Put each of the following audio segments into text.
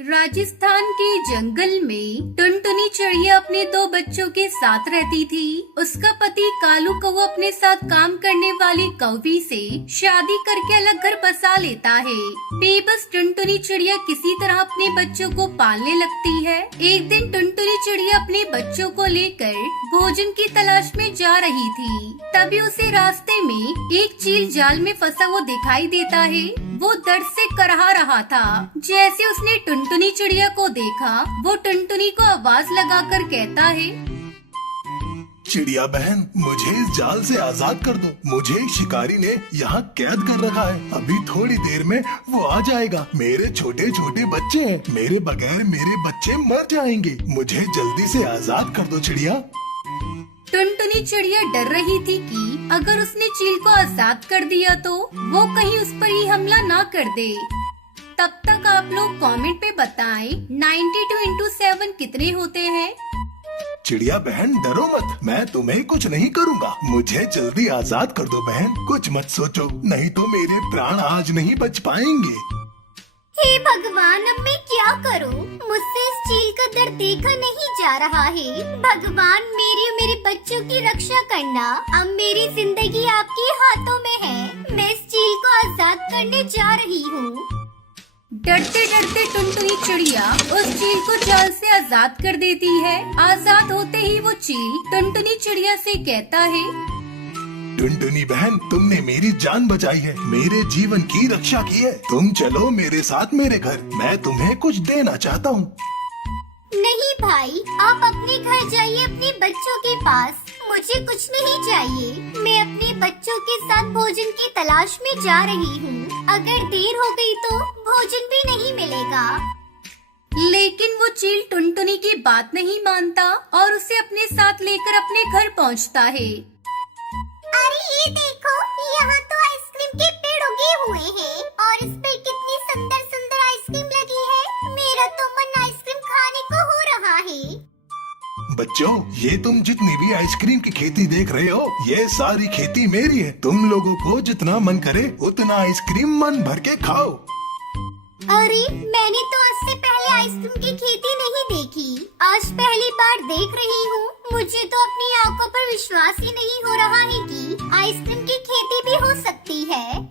राजस्थान के जंगल में टुनटुनी चिड़िया अपने दो बच्चों के साथ रहती थी। उसका पति कालू कौवा अपने साथ काम करने वाली कौवी से शादी करके अलग घर बसा लेता है। बेबस टुनटुनी चिड़िया किसी तरह अपने बच्चों को पालने लगती है। एक दिन टुनटुनी चिड़िया अपने बच्चों को लेकर भोजन की तलाश में जा रही थी। तभी उसे रास्ते में एक चील जाल में फंसा हुआ दिखाई देता है। वो दर्द से कराह रहा था। जैसे उसने टुनटुनी चिड़िया को देखा, वो टुनटुनी को आवाज लगाकर कहता है, चिड़िया बहन, मुझे इस जाल से आजाद कर दो। मुझे शिकारी ने यहाँ कैद कर रखा है। अभी थोड़ी देर में वो आ जाएगा। मेरे छोटे छोटे बच्चे हैं। मेरे बगैर मेरे बच्चे मर जाएंगे। मुझे जल्दी से आजाद कर दो चिड़िया। टुनटुनी चिड़िया डर रही थी कि अगर उसने चील को आजाद कर दिया तो वो कहीं उस पर ही हमला ना कर दे। तब तक आप लोग कमेंट पे बताएं 92 into 7 कितने होते हैं। चिड़िया बहन, डरो मत, मैं तुम्हें कुछ नहीं करूँगा। मुझे जल्दी आजाद कर दो बहन। कुछ मत सोचो, नहीं तो मेरे प्राण आज नहीं बच पाएंगे। हे भगवान, अब मैं क्या करूं? मुझसे इस चील का दर्द देखा नहीं जा रहा है। भगवान, मेरी और मेरे बच्चों की रक्षा करना। अब मेरी जिंदगी आपके हाथों में है। मैं इस चील को आजाद करने जा रही हूँ। डरते डरते टुनटुनी चिड़िया उस चील को जाल से आजाद कर देती है। आजाद होते ही वो चील टुनटुनी चिड़िया से कहता है, टुनटुनी बहन, तुमने मेरी जान बचाई है, मेरे जीवन की रक्षा की है। तुम चलो मेरे साथ मेरे घर। मैं तुम्हें कुछ देना चाहता हूँ। नहीं भाई, आप अपने घर जाइए, अपने बच्चों के पास। मुझे कुछ नहीं चाहिए। मैं अपने बच्चों के साथ भोजन की तलाश में जा रही हूँ। अगर देर हो गई तो भोजन भी नहीं मिलेगा। लेकिन वो चील टुनटुनी की बात नहीं मानता और उसे अपने साथ लेकर अपने घर पहुँचता है। अरे ये देखो, यहाँ तो आइसक्रीम के पेड़ उगे हुए हैं और इस पे कितनी सुंदर सुंदर आइसक्रीम लगी है। मेरा तो मन आइसक्रीम खाने को हो रहा है। बच्चों, ये तुम जितनी भी आइसक्रीम की खेती देख रहे हो, ये सारी खेती मेरी है। तुम लोगों को जितना मन करे उतना आइसक्रीम मन भर के खाओ। अरे, मैंने तो आज से पहले आइसक्रीम की खेती नहीं देखी। आज पहली बार देख रही हूँ। मुझे तो अपनी आंखों पर विश्वास ही नहीं हो रहा है कि आइसक्रीम की खेती भी हो सकती है।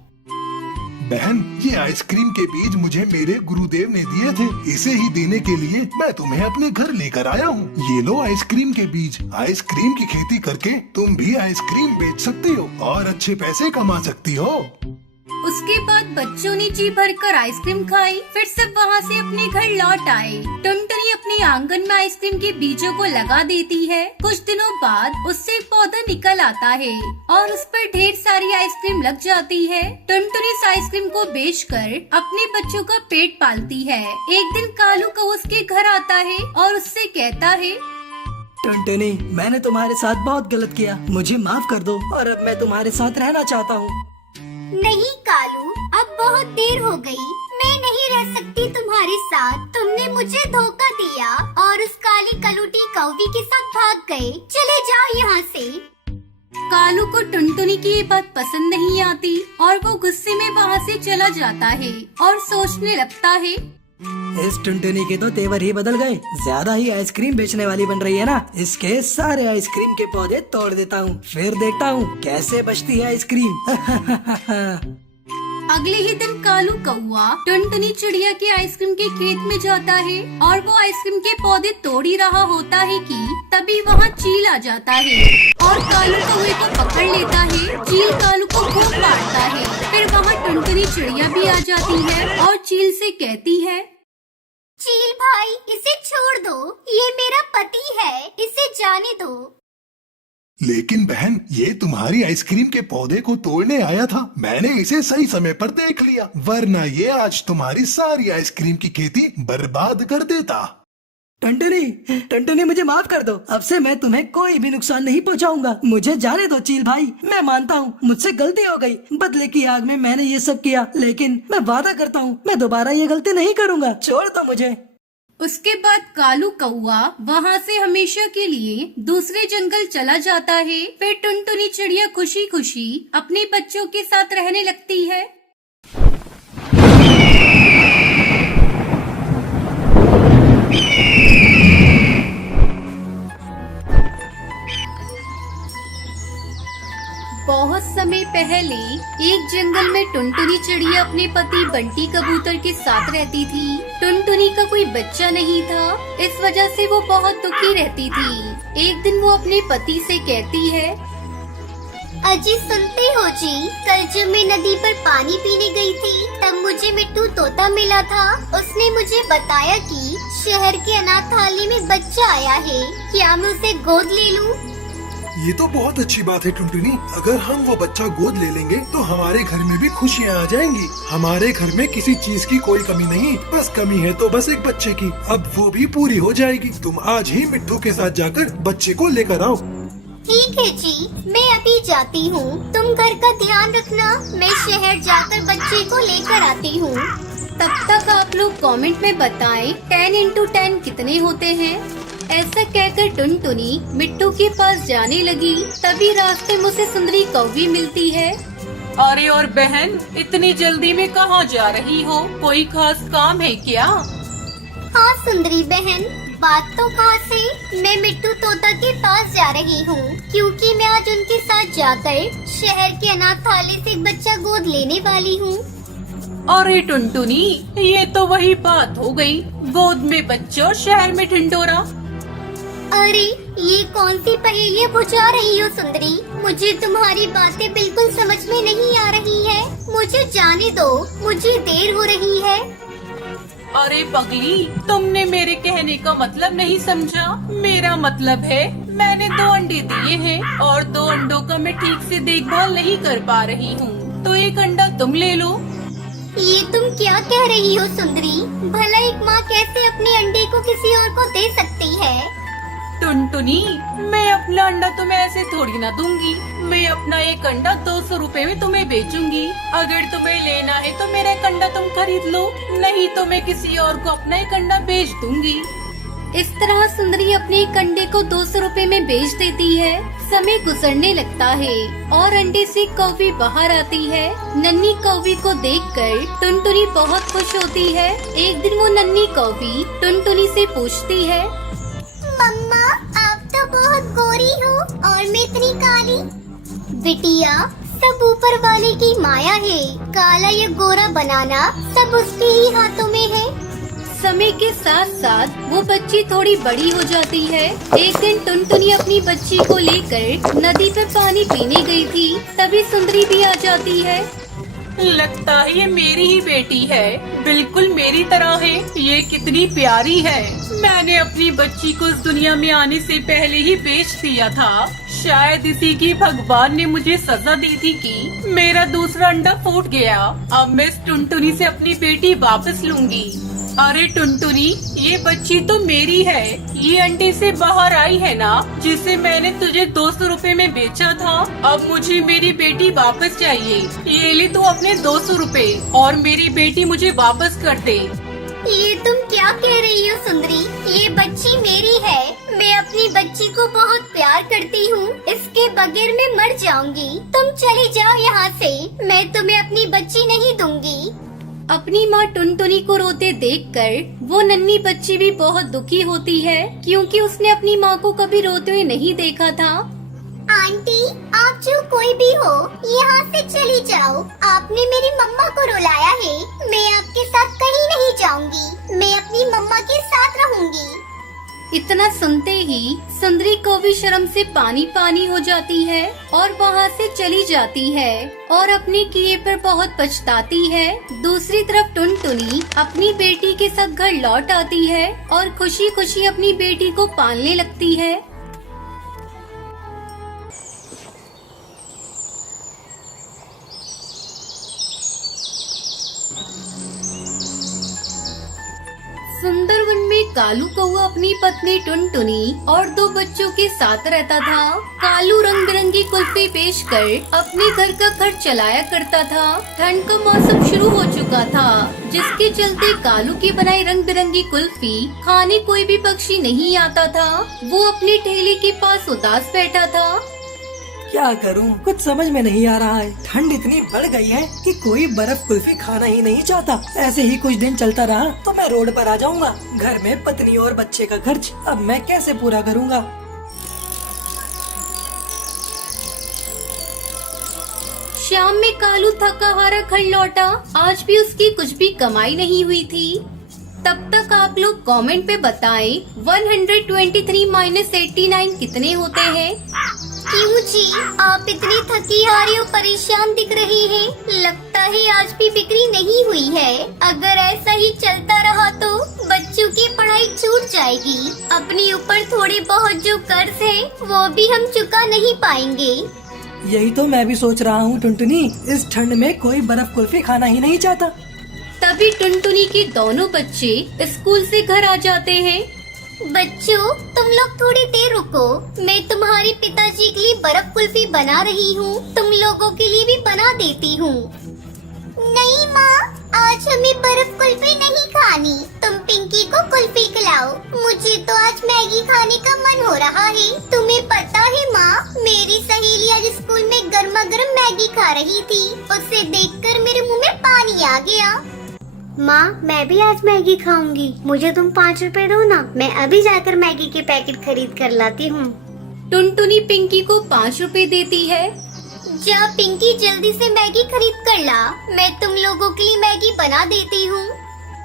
बहन, ये आइसक्रीम के बीज मुझे मेरे गुरुदेव ने दिए थे। इसे ही देने के लिए मैं तुम्हें अपने घर लेकर आया हूँ। ये लो आइसक्रीम के बीज। आइसक्रीम की खेती करके तुम भी आइसक्रीम बेच सकती हो और अच्छे पैसे कमा सकती हो। उसके बाद बच्चों ने जी भरकर आइसक्रीम खाई। फिर सब वहाँ से अपने घर लौट आए। टुनटुनी अपने आंगन में आइसक्रीम के बीजों को लगा देती है। कुछ दिनों बाद उससे एक पौधा निकल आता है और उस पर ढेर सारी आइसक्रीम लग जाती है। टुनटुनी इस आइसक्रीम को बेचकर अपने बच्चों का पेट पालती है। एक दिन कालू कौवा उसके घर आता है और उससे कहता है, टुनटुनी, मैंने तुम्हारे साथ बहुत गलत किया। मुझे माफ कर दो और अब मैं तुम्हारे साथ रहना चाहता हूँ। नहीं कालू, अब बहुत देर हो गई। मैं नहीं रह सकती तुम्हारे साथ। तुमने मुझे धोखा दिया और उस काली कलूटी कौवी के साथ भाग गए। चले जाओ यहाँ से। कालू को टुनटुनी की ये बात पसंद नहीं आती और वो गुस्से में वहाँ से चला जाता है और सोचने लगता है, इस टुनटुनी के तो तेवर ही बदल गए। ज्यादा ही आइसक्रीम बेचने वाली बन रही है ना। इसके सारे आइसक्रीम के पौधे तोड़ देता हूँ, फिर देखता हूँ कैसे बचती है आइसक्रीम। अगले ही दिन कालू कौवा टुनटुनी चिड़िया के आइसक्रीम के खेत में जाता है और वो आइसक्रीम के पौधे तोड़ ही रहा होता है कि तभी वहाँ चील आ जाता है और कालू कौवे को पकड़ लेता है। चील कालू को खूब काटता है। फिर वहाँ टुनटुनी चिड़िया भी आ जाती है और चील से कहती है, चील भाई, इसे छोड़ दो। ये मेरा पति है, इसे जाने दो। लेकिन बहन, ये तुम्हारी आइसक्रीम के पौधे को तोड़ने आया था। मैंने इसे सही समय पर देख लिया, वरना ये आज तुम्हारी सारी आइसक्रीम की खेती बर्बाद कर देता। टुनटुनी, मुझे माफ कर दो। अब से मैं तुम्हें कोई भी नुकसान नहीं पहुंचाऊंगा। मुझे जाने दो चील भाई। मैं मानता हूँ मुझसे गलती हो गई। बदले की आग में मैंने ये सब किया, लेकिन मैं वादा करता हूँ मैं दोबारा ये गलती नहीं करूँगा। छोड़ दो मुझे। उसके बाद कालू कौवा वहाँ से हमेशा के लिए दूसरे जंगल चला जाता है। फिर टुनटुनी चिड़िया खुशी खुशी अपने बच्चों के साथ रहने लगती है। समय टुनटुनी चिड़िया अपने पति बंटी कबूतर के साथ रहती थी। टुनटुनी का कोई बच्चा नहीं था, इस वजह से वो बहुत दुखी रहती थी। एक दिन वो अपने पति से कहती है, अजी सुनते हो जी, कल जब मैं नदी पर पानी पीने गई थी तब मुझे मिट्टू तोता मिला था। उसने मुझे बताया कि शहर के अनाथालय में बच्चा आया है, क्या मैं उसे गोद ले लूं? ये तो बहुत अच्छी बात है टुनटुनी। अगर हम वो बच्चा गोद ले लेंगे तो हमारे घर में भी खुशियाँ आ जाएंगी। हमारे घर में किसी चीज की कोई कमी नहीं, बस कमी है तो बस एक बच्चे की। अब वो भी पूरी हो जाएगी। तुम आज ही मिट्टू के साथ जाकर बच्चे को लेकर आओ। ठीक है जी, मैं अभी जाती हूँ। तुम घर का ध्यान रखना, मैं शहर जाकर बच्चे को लेकर आती हूँ। तब तक आप लोग कमेंट में बताएं 10 into 10 कितने होते हैं। ऐसा कहकर टुनटुनी मिट्टू के पास जाने लगी। तभी रास्ते में उसे सुंदरी कौवी मिलती है। अरे और बहन, इतनी जल्दी में कहाँ जा रही हो? कोई खास काम है क्या? हाँ सुंदरी बहन, बात तो कहाँ से, मैं मिट्टू तोता के पास जा रही हूँ क्योंकि मैं आज उनके साथ जाकर शहर के अनाथालय से एक बच्चा गोद लेने वाली हूँ। अरे टुनटुनी, ये तो वही बात हो गई, गोद में बच्चे और शहर में ढिंडोरा। अरे ये कौन सी पहेलियाँ बुझा रही हो सुंदरी? मुझे तुम्हारी बातें बिल्कुल समझ में नहीं आ रही है। मुझे जाने दो, मुझे देर हो रही है। अरे पगली, तुमने मेरे कहने का मतलब नहीं समझा। मेरा मतलब है मैंने 2 अंडे दिए हैं और 2 अंडों का मैं ठीक से देखभाल नहीं कर पा रही हूँ, तो एक अंडा तुम ले लो। ये तुम क्या कह रही हो सुंदरी? भला एक माँ कैसे अपने अंडे को किसी और को दे सकती है? टुनटुनी, मैं अपना अंडा तुम्हें ऐसे थोड़ी ना दूंगी। मैं अपना एक अंडा 200 रुपए में तुम्हें बेचूंगी। अगर तुम्हें लेना है तो मेरा एक अंडा तुम खरीद लो, नहीं तो मैं किसी और को अपना एक अंडा बेच दूंगी। इस तरह सुंदरी अपने एक अंडे को 200 रुपए में बेच देती है। समय गुजरने लगता है और अंडे से कौवी बाहर आती है। नन्ही कौवी को देखकर टुनटुनी बहुत खुश होती है। एक दिन वो नन्ही कौवी टुनटुनी से पूछती है, मम्मा, आप तो बहुत गोरी हो और मैं इतनी काली। बिटिया, सब ऊपर वाले की माया है। काला या गोरा बनाना सब उसके ही हाथों में है। समय के साथ साथ वो बच्ची थोड़ी बड़ी हो जाती है। एक दिन टुनटुनी अपनी बच्ची को लेकर नदी पर पानी पीने गई थी। तभी सुंदरी भी आ जाती है। लगता है ये मेरी ही बेटी है, बिल्कुल मेरी तरह है। ये कितनी प्यारी है। मैंने अपनी बच्ची को इस दुनिया में आने से पहले ही बेच दिया था। शायद इसी की भगवान ने मुझे सजा दी थी कि मेरा दूसरा अंडा फूट गया। अब मैं इस टुनटुनी से अपनी बेटी वापस लूंगी। अरे टुनटुनी, ये बच्ची तो मेरी है। ये अंडे से बाहर आई है ना, जिसे मैंने तुझे 200 रुपए में बेचा था। अब मुझे मेरी बेटी वापस चाहिए। ये ले तू अपने 200 रुपए और मेरी बेटी मुझे वापस कर दे। ये तुम क्या कह रही हो सुंदरी? ये बच्ची मेरी है। मैं अपनी बच्ची को बहुत प्यार करती हूँ। इसके बगैर मैं मर जाऊंगी। तुम चले जाओ यहाँ से। मैं तुम्हें अपनी बच्ची नहीं दूंगी। अपनी माँ टुनटुनी को रोते देखकर वो नन्ही बच्ची भी बहुत दुखी होती है, क्योंकि उसने अपनी माँ को कभी रोते हुए नहीं देखा था। आंटी, आप जो कोई भी हो, यहाँ से चली जाओ। आपने मेरी मम्मा को रुलाया है। मैं आपके साथ कहीं नहीं जाऊंगी। मैं अपनी मम्मा के साथ रहूंगी। इतना सुनते ही सुंदरी को भी शर्म से पानी पानी हो जाती है और वहाँ से चली जाती है और अपने किए पर बहुत पछताती है। दूसरी तरफ टुनटुनी अपनी बेटी के साथ घर लौट आती है और खुशी खुशी अपनी बेटी को पालने लगती है। सुंदर वन में कालू कौआ अपनी पत्नी टुनटुनी और 2 बच्चों के साथ रहता था। कालू रंग बिरंगी कुल्फी बेचकर अपने घर का खर्च चलाया करता था। ठंड का मौसम शुरू हो चुका था, जिसके चलते कालू की बनाई रंग बिरंगी कुल्फी खाने कोई भी पक्षी नहीं आता था। वो अपनी ठेले के पास उदास बैठा था। क्या करूं, कुछ समझ में नहीं आ रहा है। ठंड इतनी बढ़ गई है कि कोई बर्फ कुल्फी खाना ही नहीं चाहता। ऐसे ही कुछ दिन चलता रहा तो मैं रोड पर आ जाऊंगा। घर में पत्नी और बच्चे का खर्च अब मैं कैसे पूरा करूंगा। शाम में कालू थका हारा घर लौटा। आज भी उसकी कुछ भी कमाई नहीं हुई थी। तब तक आप लोग कमेंट पे बताएं 123 माइनस 89 कितने होते हैं। क्यों जी, आप इतनी थकी हारी और परेशान दिख रही हैं। लगता है आज भी बिक्री नहीं हुई है। अगर ऐसा ही चलता रहा तो बच्चों की पढ़ाई छूट जाएगी। अपने ऊपर थोड़े बहुत जो कर्ज है वो भी हम चुका नहीं पाएंगे। यही तो मैं भी सोच रहा हूँ टुनटुनी, इस ठंड में कोई बर्फ कुल्फी खाना ही नहीं चाहता। तभी टुनटुनी के दोनों बच्चे स्कूल से घर आ जाते हैं। बच्चों, तुम लोग थोड़ी देर रुको, मैं तुम्हारे पिताजी के लिए बर्फ कुल्फी बना रही हूँ। तुम लोगों के लिए भी बना देती हूँ। नहीं माँ, आज हमें बर्फ कुल्फी नहीं खानी। तुम पिंकी को कुल्फी खिलाओ। मुझे तो आज मैगी खाने का मन हो रहा है। तुम्हें पता है माँ, मेरी सहेली आज स्कूल में गर्मा गर्म मैगी खा रही थी। उसे देखकर मेरे मुँह में पानी आ गया। माँ, मैं भी आज मैगी खाऊंगी। मुझे तुम 5 रुपए दो ना, मैं अभी जाकर मैगी के पैकेट खरीद कर लाती हूँ। टुनटुनी पिंकी को 5 रुपए देती है। जा पिंकी, जल्दी से मैगी खरीद कर ला। मैं तुम लोगों के लिए मैगी बना देती हूँ।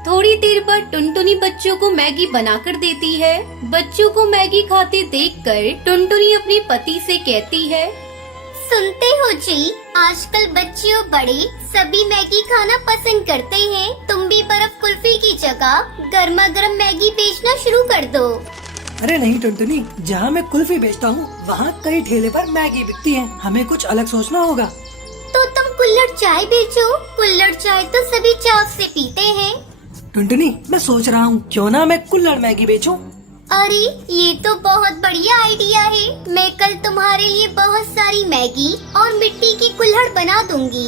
थोड़ी देर बाद टुनटुनी बच्चों को मैगी बनाकर देती है। बच्चों को मैगी खाते देखकर टुनटुनी अपने पति से कहती है, सुनते हो जी, आजकल बच्चे और बड़े सभी मैगी खाना पसंद करते हैं। तुम भी बर्फ कुल्फी की जगह गर्मा गर्म मैगी बेचना शुरू कर दो। अरे नहीं टुनटुनी, जहाँ मैं कुल्फी बेचता हूँ वहाँ कई ठेले पर मैगी बिकती है। हमें कुछ अलग सोचना होगा। तो तुम कुल्हड़ चाय बेचो। कुल्हड़ चाय तो सभी चाव से पीते हैं। टुनटुनी, मैं सोच रहा हूँ क्यों ना मैं कुल्हड़ मैगी बेचूं। अरे ये तो बहुत बढ़िया आइडिया है। मैं कल तुम्हारे लिए बहुत सारी मैगी और मिट्टी की कुल्हड़ बना दूंगी।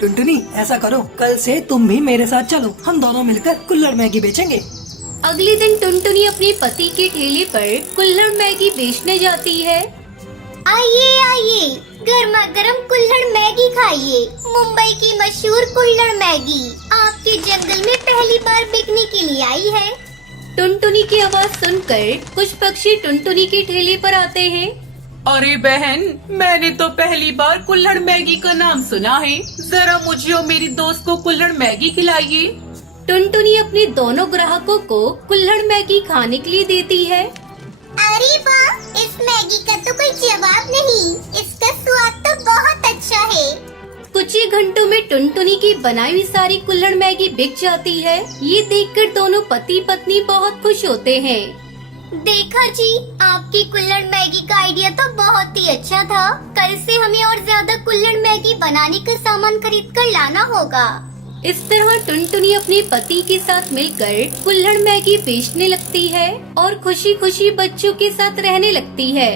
टुनटुनी, ऐसा करो, कल से तुम भी मेरे साथ चलो। हम दोनों मिलकर कुल्हड़ मैगी बेचेंगे। अगले दिन टुनटुनी अपने पति के ठेले पर कुल्हड़ मैगी बेचने जाती है। आइए आइए, गर्मा गर्म कुल्हड़ मैगी खाइए। मुंबई की मशहूर कुल्हड़ मैगी आपके जंगल में पहली बार बिकने के लिए आई है। टुनटुनी की आवाज सुनकर कुछ पक्षी टुनटुनी के ठेले पर आते हैं। अरे बहन, मैंने तो पहली बार कुल्हड़ मैगी का नाम सुना है। जरा मुझे और मेरी दोस्त को कुल्हड़ मैगी खिलाइए। टुनटुनी अपने दोनों ग्राहकों को कुल्हड़ मैगी खाने के लिए देती है। अरे वाह, इस मैगी का तो कोई जवाब नहीं। इसका स्वाद तो बहुत अच्छा है। कुछ ही घंटों में टुनटुनी की बनाई हुई सारी कुल्हड़ मैगी बिक जाती है। ये देखकर दोनों पति पत्नी बहुत खुश होते हैं। देखा जी, आपकी कुल्हड़ मैगी का आइडिया तो बहुत ही अच्छा था। कल से हमें और ज्यादा कुल्हड़ मैगी बनाने का सामान खरीद कर लाना होगा। इस तरह टुनटुनी अपने पति के साथ मिलकर कुल्हड़ मैगी बेचने लगती है और खुशी खुशी बच्चों के साथ रहने लगती है।